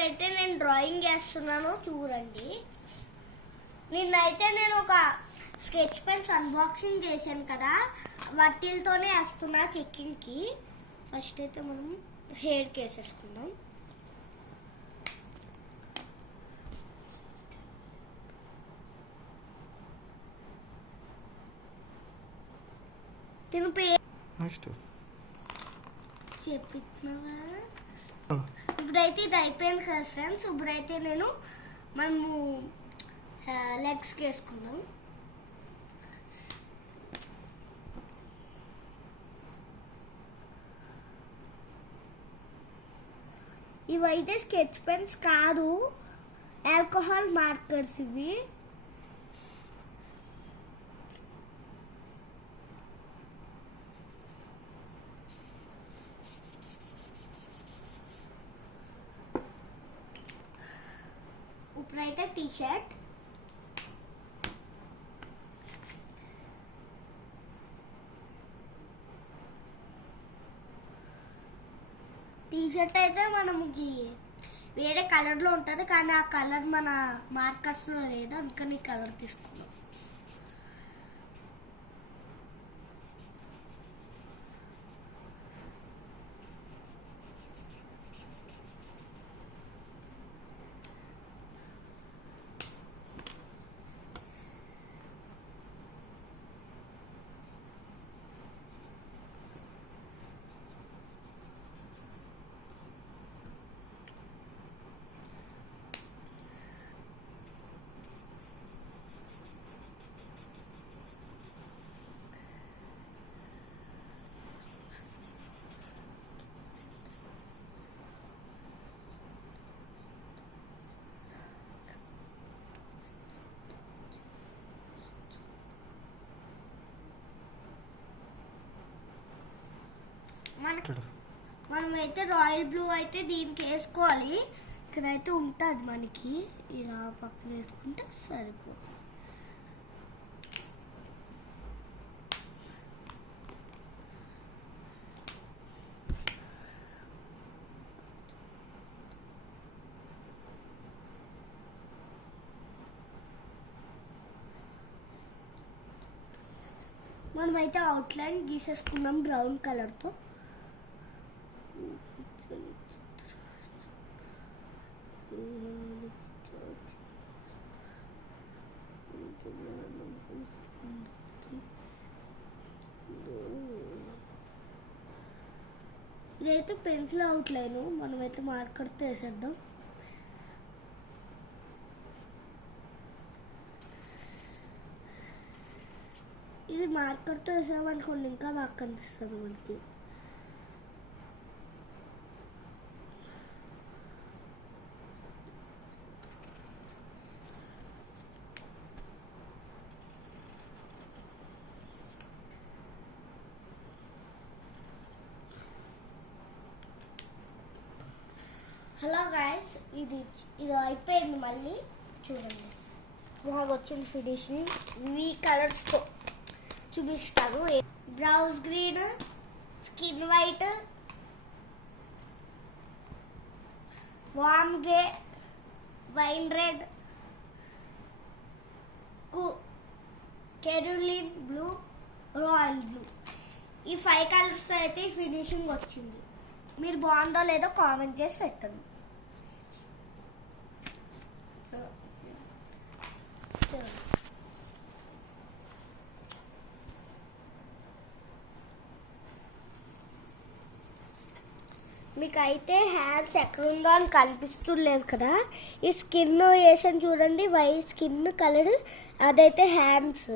ఇప్పుడైతే నేను డ్రాయింగ్ చేస్తున్నాను చూడండి. నిన్నైతే నేను ఒక స్కెచ్ పెన్స్ అన్బాక్సింగ్ చేశాను కదా, వాటితోనే వేస్తున్నా చెక్కింగ్కి. ఫస్ట్ అయితే మనం హెయిర్కి వేసేసుకుందాం. చెప్పిస్తున్నా. ఇప్పుడైతే ఇది అయిపోయింది కదా ఫ్రెండ్స్. ఇప్పుడైతే మనము లెగ్స్కి వేసుకుందాం. ఇవైతే స్కెచ్ పెన్స్ కాదు, ఆల్కహాల్ మార్కర్స్ ఇవి. ఇప్పుడైతే టీషర్ట్, టీషర్ట్ అయితే మనకి వేరే కలర్లో ఉంటుంది, కానీ ఆ కలర్ మన మార్కర్స్లో లేదు, అందుకని ఈ కలర్ తీసుకున్నాం. మనమైతే రాయల్ బ్లూ అయితే దీనికి వేసుకోవాలి. ఇక్కడైతే ఉంటుంది మనకి, ఇలా పక్కన వేసుకుంటే సరిపోతుంది. మనమైతే అవుట్లైన్ గీసేసుకున్నాం బ్రౌన్ కలర్తో. ఇదైతే పెన్సిల్ అవుట్లైన్, మనమైతే మార్కర్తో వేసేద్దాం. ఇది మార్కర్తో వేసామనుకోండి ఇంకా బాగా కనిపిస్తుంది మనకి. హలో గాయస్, ఇది అయిపోయింది. మళ్ళీ చూడండి బాగా వచ్చింది ఫినిషింగ్. ఇవి కలర్స్తో చూపిస్తాను. Browse green, skin white, warm grey, wine red, Caroline blue, royal blue, ఈ 5 కలర్స్ అయితే ఫినిషింగ్ వచ్చింది. మీరు బాగుందో లేదో కామెంట్ చేసి పెట్టండి. మీకైతే హ్యాండ్స్ ఎక్కడుందో అని కనిపిస్తలేదు కదా, ఈ స్కిన్ వేసాను చూడండి, వైట్ స్కిన్ కలర్, అదైతే హ్యాండ్స్.